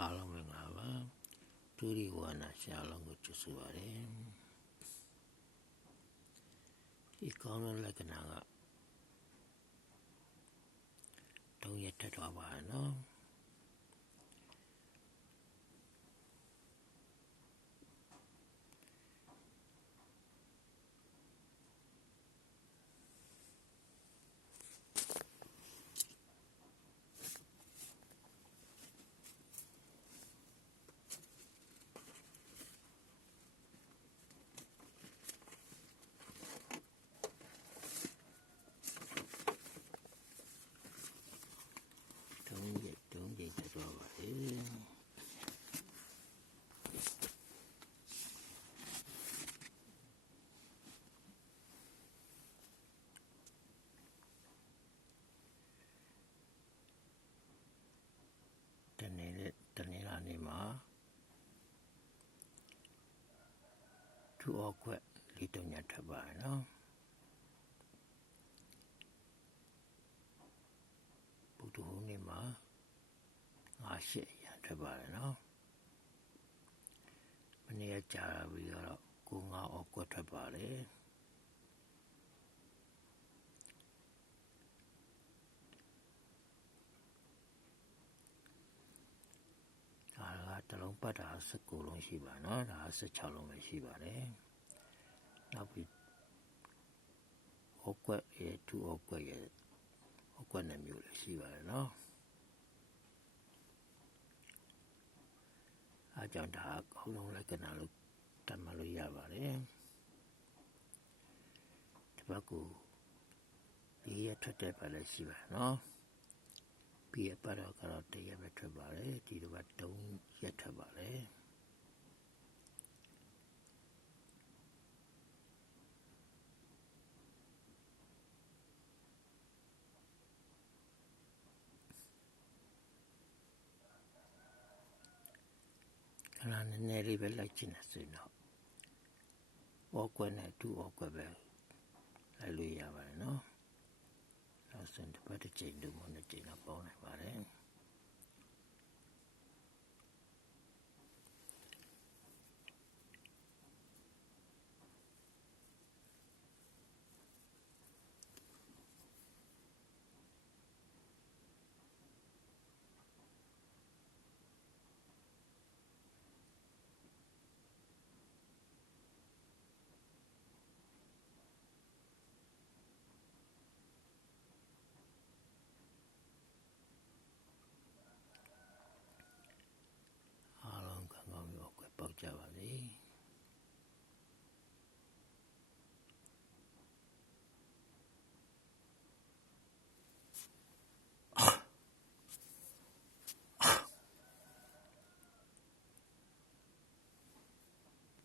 အားလုံးမင်္ဂလာပါဒူရီဝါနာရှာလုံးကိုကျေးဇူးပါတယ်ဒီကောင်းတဲ့လက္ခဏာကတုံးရတက်သွားပါနော်တုံးရတုံးရတက်သွားပါလေတနေ့နဲ့တနေ့လာနေမှာ သူအခွက်လေးတုံးညထပ်ပါနော်ဗုဒ္ဓဟူးနေ့မှာငါရှစ်ရံထွက်ပါတယ်နော်မနေ့ကကြာပြီးတော့ကိုငါအောက်ကွက်ထွက်ပါလေဒါက တလုံးပတ်တာ19လုံးရှိပါနော်ဒါ16လုံးပဲရှိပါတယ်နောက်ပြီးအောက်ကွက်ရဲ့သူ့အောက်ကွက်ရဲ့အကွက်နှမျိုးလည်းရှိပါတယ်နော်အားကြောင့်ဒါကောင်းလုံးလက္ခဏာလို့တတ်မှတ်လို့ရပါတယ်ဒီဘက်ကိုလေးရထွက်တဲ့ပါလည်းရှိပါတယ်နော် ပြီးရပါတော့ကတော့တရက်ပဲထွက်ပါတယ်ဒီတစ်ပတ်၃ရက်ထွက်ပါတယ်ခဏနည်းနည်းလေးပဲလိုက်ချင်တယ်ဆိုရင်တော့အောက်ကွက်နဲ့တူအောက်ကွက်ပဲလိုက်လို့ရပါတယ်နော် နောက်ဆုံးတစ်ပတ်တစ်ချိန်လို့မနှစ်ချိန်တော့ပေါင်းနိုင်ပါတယ် အား